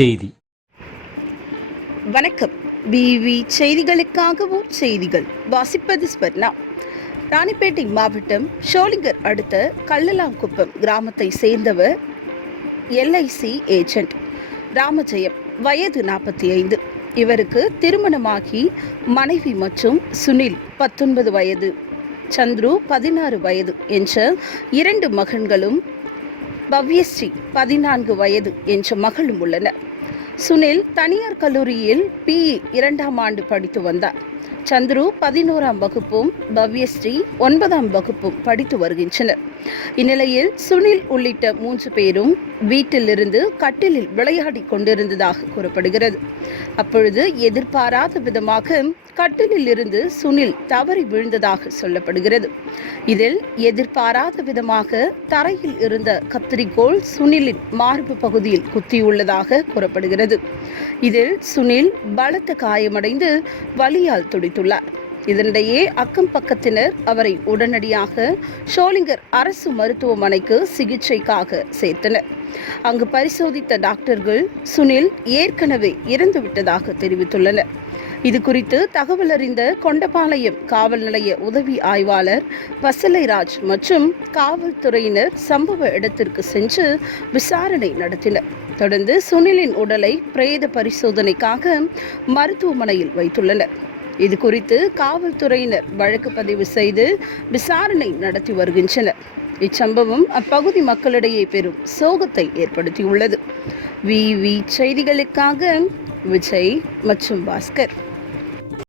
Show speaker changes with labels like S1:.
S1: செய்தி.
S2: வணக்கம். பிவி செய்திகளுக்காகவும் செய்திகள். வாசிப்பது ஸ்வர்ணா. ராணிப்பேட்டை மாவட்டம் ஷோலிங்கர் அடுத்த கல்லலாங்குப்பம் கிராமத்தை சேர்ந்தவர் எல்ஐசி ஏஜென்ட் ராமஜெயம் வயது நாற்பத்தி ஐந்து இவருக்கு திருமணமாகி மனைவி மற்றும் சுனில் பத்தொன்பது வயது சந்துரு பதினாறு வயது என்ற இரண்டு மகன்களும் பவ்யஸ்ரீ பதினான்கு வயது என்ற மகளும் உள்ளனர். சுனில் தனியார் கல்லூரியில் பிஇ இரண்டாம் ஆண்டு படித்து வந்தார். சந்துரு பதினோராம் வகுப்பும் பவ்யஸ்ரீ ஒன்பதாம் வகுப்பும் படித்து வருகின்றனர். இந்நிலையில் சுனில் உள்ளிட்ட மூன்று பேரும் வீட்டிலிருந்து கட்டிலில் விளையாடி கொண்டிருந்ததாக கூறப்படுகிறது. அப்பொழுது எதிர்பாராத விதமாக கட்டிலில் இருந்து சுனில் தவறி விழுந்ததாக சொல்லப்படுகிறது. இதில் எதிர்பாராத விதமாக தரையில் இருந்த கத்திரிக்கோள் சுனிலின் மார்பு பகுதியில் குத்தியுள்ளதாக கூறப்படுகிறது. இதில் சுனில் பலத்த காயமடைந்து வலியால் தெரிவித்துள்ளார். இதனிடையே அக்கம் பக்கத்தினர் அவரை உடனடியாக ஷோலிங்கர் அரசு மருத்துவமனைக்கு சிகிச்சைக்காக சேர்த்தனர். அங்கு பரிசோதித்த டாக்டர்கள் சுனில் ஏற்கனவே இறந்துவிட்டதாக தெரிவித்துள்ளனர். இது குறித்து தகவல் அறிந்த கொண்டபாளையம் காவல் நிலைய உதவி ஆய்வாளர் பசலைராஜ் மற்றும் காவல்துறையினர் சம்பவ இடத்திற்கு சென்று விசாரணை நடத்தினர். தொடர்ந்து சுனிலின் உடலை பிரேத பரிசோதனைக்காக மருத்துவமனையில் வைத்துள்ளனர். இது குறித்து காவல்துறையினர் வழக்கு பதிவு செய்து விசாரணை நடத்தி வருகின்றனர். இச்சம்பவம் அப்பகுதி மக்களிடையே பெரும் சோகத்தை ஏற்படுத்தியுள்ளது. வி வி செய்திகளுக்காக விஜய் மற்றும் பாஸ்கர்.